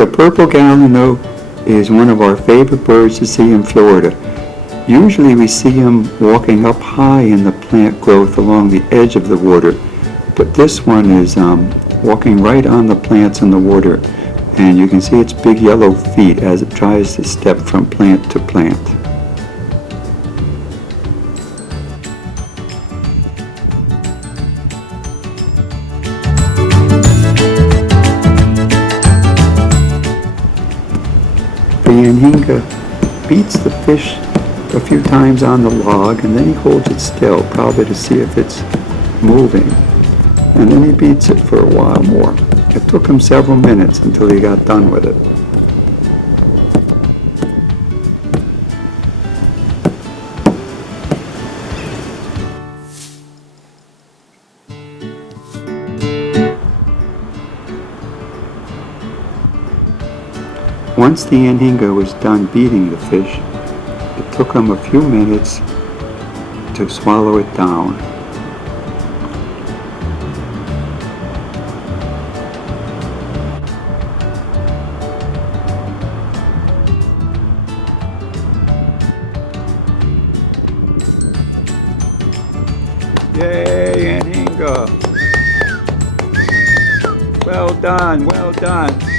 The purple gallinule is one of our favorite birds to see in Florida. Usually we see them walking up high in the plant growth along the edge of the water, but this one is walking right on the plants in the water, and you can see its big yellow feet as it tries to step from plant to plant. The Anhinga beats the fish a few times on the log, and then he holds it still, probably to see if it's moving, and then he beats it for a while more. It took him several minutes until he got done with it. Once the Anhinga was done beating the fish, it took him a few minutes to swallow it down. Yay, Anhinga! Well done, well done.